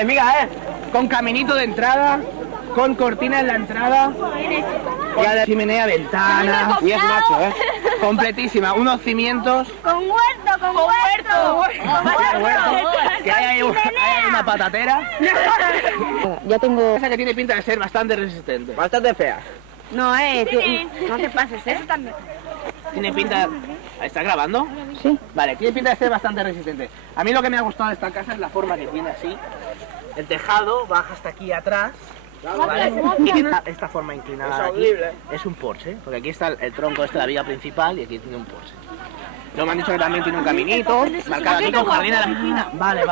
Amiga, con caminito de entrada, con cortina en la entrada, y a la chimenea, ventana, y es macho, completísima, unos cimientos. Con huerto. Que hay una patatera. Ya tengo... Esa que tiene pinta de ser bastante resistente. Bastante fea. No, no te pases, Eso también. Tiene pinta... ¿Está grabando? Sí. Vale, tiene pinta de ser bastante resistente. A mí lo que me ha gustado de esta casa es la forma que tiene así. El tejado baja hasta aquí atrás. ¿Vale? Y tiene esta forma inclinada aquí. Es un Porsche, porque aquí está el tronco de la vía principal y aquí tiene un Porsche. Luego me han dicho que también tiene un caminito, marcado aquí con jardín a la piscina. Vale.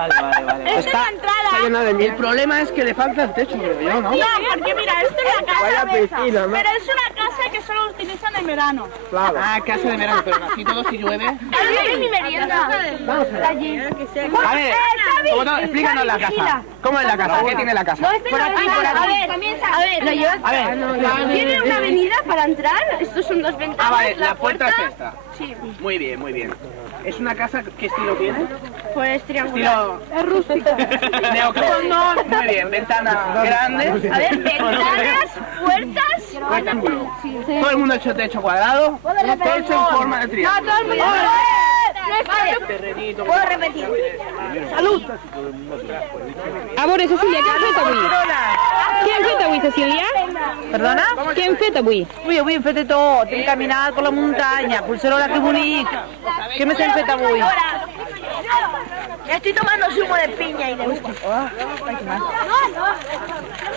Está lleno de miel. El problema es que le falta el techo, creo yo, ¿no? No, porque mira, esto es la casa Vaya de esa, piscina, ¿no? pero es una casa que solo utilizan en verano. Claro. Ah, casa de verano, pero aquí todo si llueve. Allí mi merienda. Vamos a ver. Allí. A ver, explícanos la casa. ¿Cómo es la casa? ¿Qué tiene la casa? Por aquí. A ver, ¿lo llevas? A ver. ¿Tiene una avenida para entrar? Estos son dos ventanas. Ah, vale, la puerta es esta. Sí. Muy bien. ¿Es una casa, qué estilo tiene? Pues triangular. Estilo... Es rústica. Neoclásico. Muy bien, ventanas grandes. A ver, ventanas, puertas. Todo el mundo hecho techo cuadrado. Techo en forma de triángulo. No, todo el mundo. Terrenito. Puedo repetir. Salud! A veure, Cecília, què hem fet avui? Què hem fet avui, Cecília? Perdona? Què hem fet avui? Ui, avui hem fet de tot. Hem caminat per la muntanya, Pulserola, que bonic. Què més hem fet avui? Estoy tomando zumo de piña y de uva.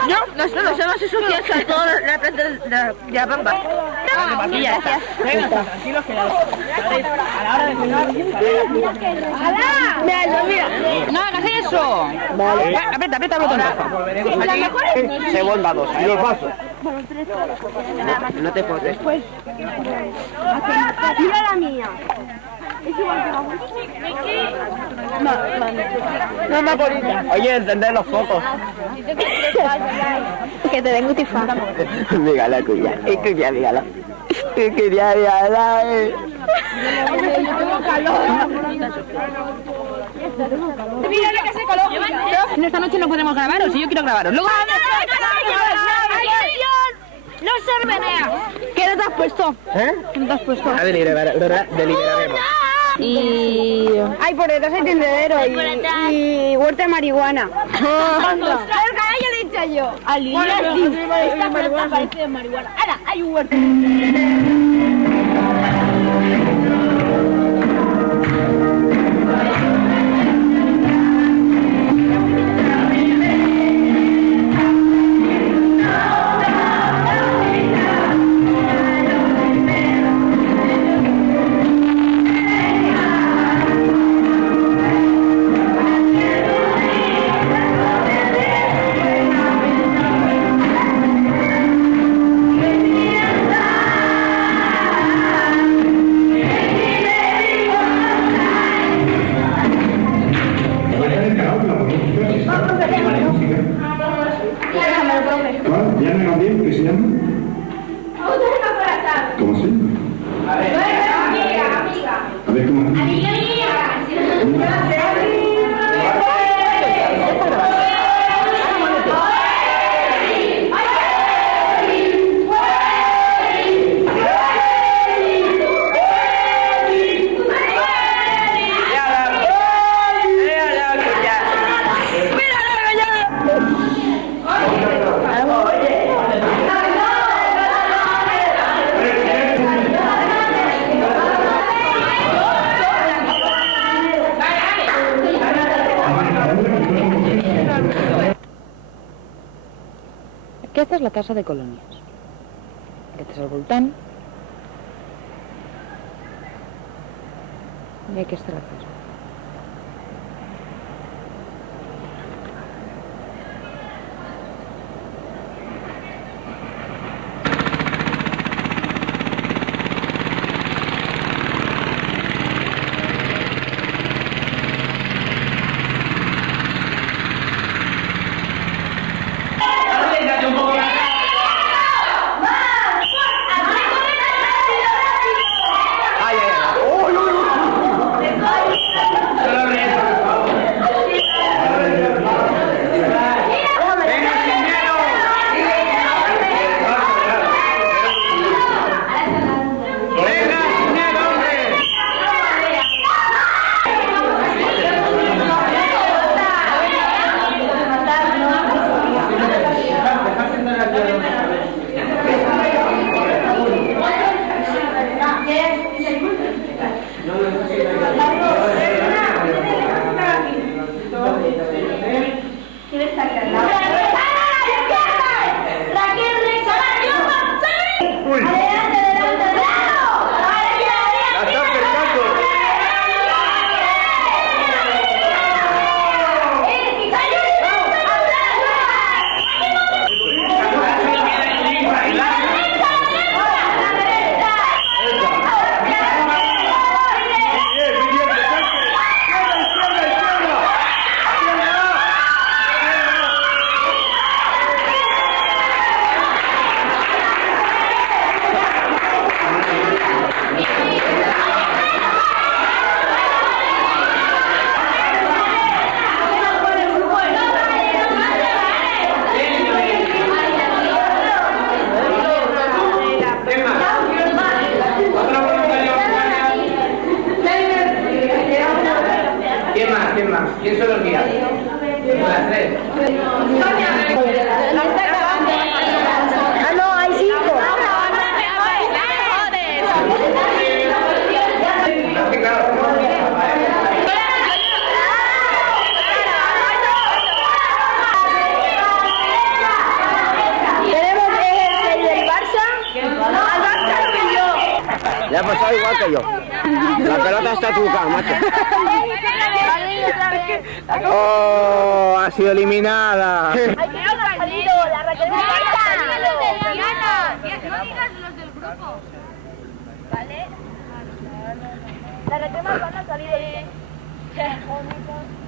No, nos hemos ensuciado a toda la planta de la pampa. Y ya está. Venga, tranquilos que a la hora de cenar. Mira. No hagas eso! Vale. Aprieta el botón. Volveremos allí. Segunda dos. Y los vasos. No te fotes. Mira la mía. Es igual que la No me bonita. Oye, encender los focos. Que te den gutifá. Mírala, cuya. Mírala. Mírala. Mira que hace calor. Esta noche no podemos grabaros, si yo quiero grabaros. Luego... ¡No se menea! ¿Qué no te has puesto? ¿Qué no te has puesto? Deliberaremos. Y... Ay, por detrás hay tendedero y huerta de marihuana. Ah. Ya le he dicho yo. Esta planta parece de marihuana. ¡Hala! Hay un huerto. ¿Cómo se llama? A ver, ¿cómo? Aquesta és la casa de colònies. Aquest és el voltant. I aquesta és la casa. Ay, ay, ay. Le ha pasado igual que yo. La pelota está trucada, macho. ¡Oh! Ha sido eliminada. ¡Ay, que no ha salido! ¡La raqueta no ha salido! ¡Diana! No digas los del grupo. ¿Vale? La raqueta no ha salido.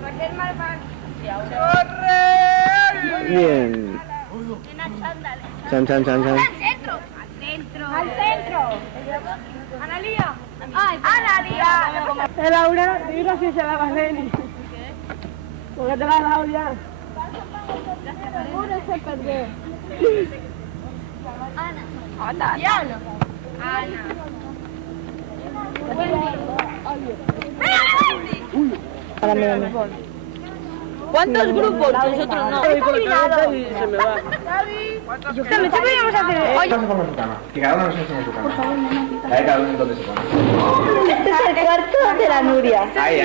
Raquel Marfan. Bien. Chan, chan, chan, chan. ¡Al centro! ¡Analía! ¡Ay, Analía! Laura, di gracias a la Valeni. Porque te la has dado ya. Seguro se perdió. Ana. ¿Cuántos grupos? Nosotros no. Se me va. También podríamos hacer. Oye, Vamos a poner su cama. Que cada uno nos enseñe su cama. A ver cada uno en dónde se pone. este es el cuarto de la Nuria. Ahí.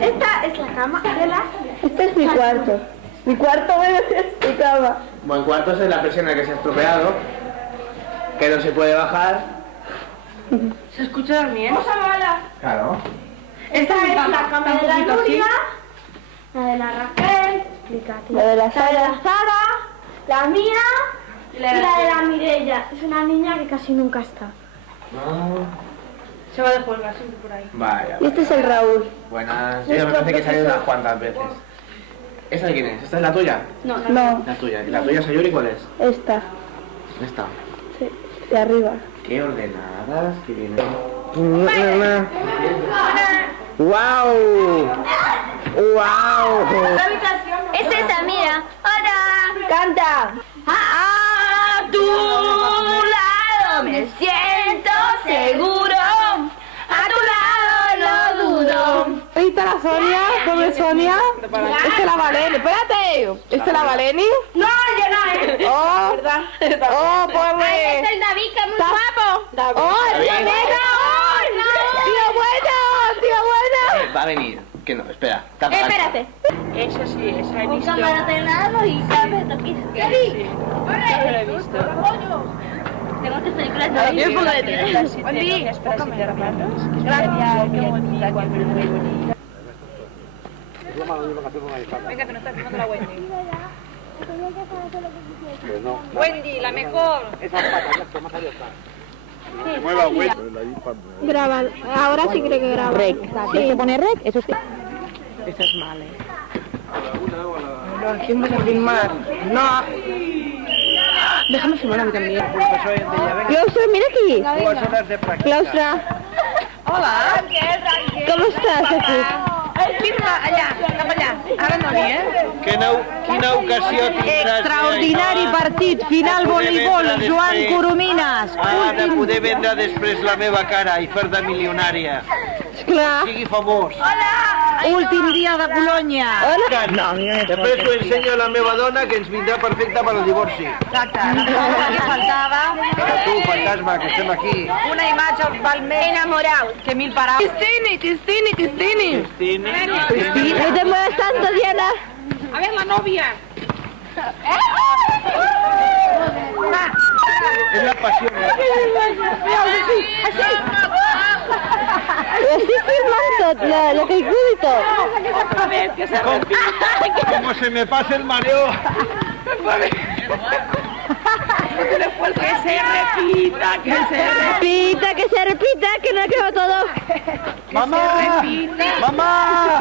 Esta es la cama de la... Este es mi cuarto. Mi cuarto es mi cama. Buen cuarto es la persiana que se ha estropeado, que no se puede bajar. ¿Se escucha bien? Claro. Esta es la cama de la Nuria, la de la Raquel, la de la Sara, la mía y la de la Mireia. Es una niña que casi nunca está. Se va de juego siempre por ahí. Vaya. Y este es el Raúl. Buenas. Yo me parece que he salido unas cuantas veces. ¿Esta de quién es? ¿Esta es la tuya? No. La tuya. ¿Y la tuya, Sayuri, cuál es? Esta, Esta. sí, de arriba. Qué ordenadas que vienen. ¡Wow! ¡Wow! Es esa, mira. ¡Hola! ¡Canta! A tu lado me siento seguro. A tu lado no dudo. Ahí está la Sonia, pobre Sonia. Esta es la Valeni. Espérate. Esta es la Valeni. No, llega, Oh, ¿verdad? Oh, pobre. el David, que es muy guapo. Oh, el tío Vega. Tío bueno, tío bueno. Va a venir. Que no, espera. Tapa, Espérate. Esa sí, esa he Un visto. cámara de lado y cabe aquí. Sí, ya lo he visto. Tengo tres películas de Yo pongo de tres. Las siete hermanos. Gracias, qué bonita, muy bonita. Venga, que nos está filmando la Wendy. Wendy, la mejor. Graban. Ahora sí creo que graban. Rec. Sí. ¿Se pone rec? Eso es que... Esta es mala. No, aquí vamos a filmar. No. Déjame filmar a mí también. Claustra, mira aquí. Claustra. Hola. ¿Cómo estás aquí? Firma allà, cap allà. Ara no n'hi, Quina ocasió tindràs? Extraordinari partit, final voleibol, Joan Coromines. Ha de poder vendre després la meva cara i fer de milionària. Esclar. Sigui famós. Últim dia de Colònia. Després ho ensenyo a la meva dona que ens vindrà perfecta per al divorci. Exacte, la cosa que faltava, Tu, fantasma, que estem aquí. una imatge val més enamorado que 1000 paraules. Cristini. Cristina. No te muevas tanto, Diana. A ver, la novia. És la passió. Estoy filmando lo que incluye y todo. Como se me pase el mareo. Que se repita, Que se repita, que no quedó todo. Mamá. Mamá.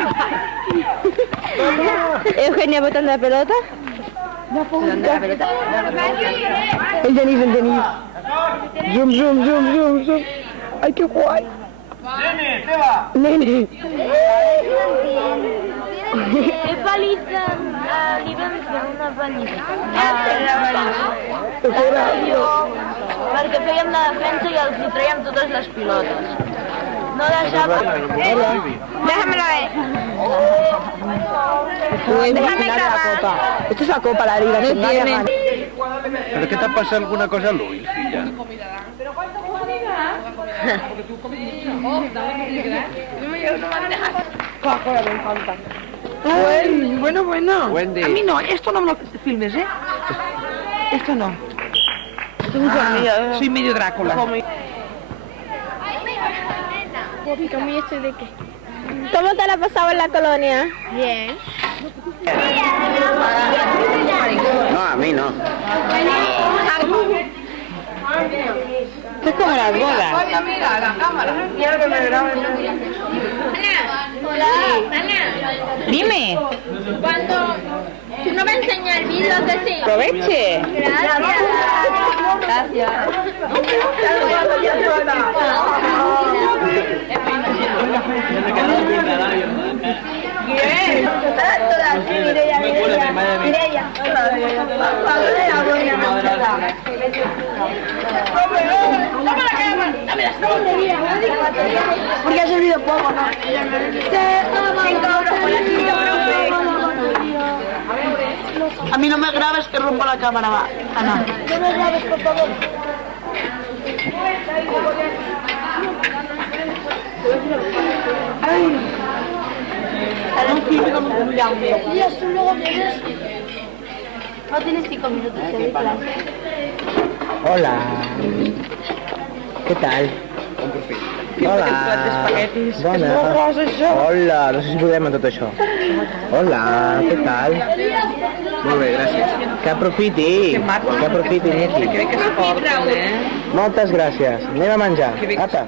Eugenia botando la pelota. El Denis. Zoom. Ay, qué guay. Nene. ¿Qué paliza li vam fer una pallissa? Perquè fèiem la defensa i els hi traiem totes les pilotes. No deixava... Déjamelo ver. Déjame grabar. Esto es la copa, la liga. No tiene. ¿Pero qué te ha pasado alguna cosa al Luis, filla? Coca-Cola me encanta. Ay, bueno. Wendy. A mí no, esto no me lo filmes, ¿eh? Esto no. Esto es mucho mío. Soy medio Drácula. ¿Cómo te la has pasado en la colonia? Bien. No, a mí no. Esto es como las bodas. Hola. Ana. Dime, Cuando tú no me enseñas el vídeo que sí. aproveche. Gracias. Porque ha servido poco, ¿no? 5 euros por aquí. A mí no me grabes que rompo la cámara, va. Ana. No me grabes, por favor. Y eso luego tienes... No tienes 5 minutos de clase. Hola. ¿Qué tal? Hola. Bona. Hola, no sé si podem amb tot això. Hola, què tal? Molt bé, gràcies. Que aprofiti, Niki. Crec que és fort, eh? Moltes gràcies. Anem a menjar. Apa.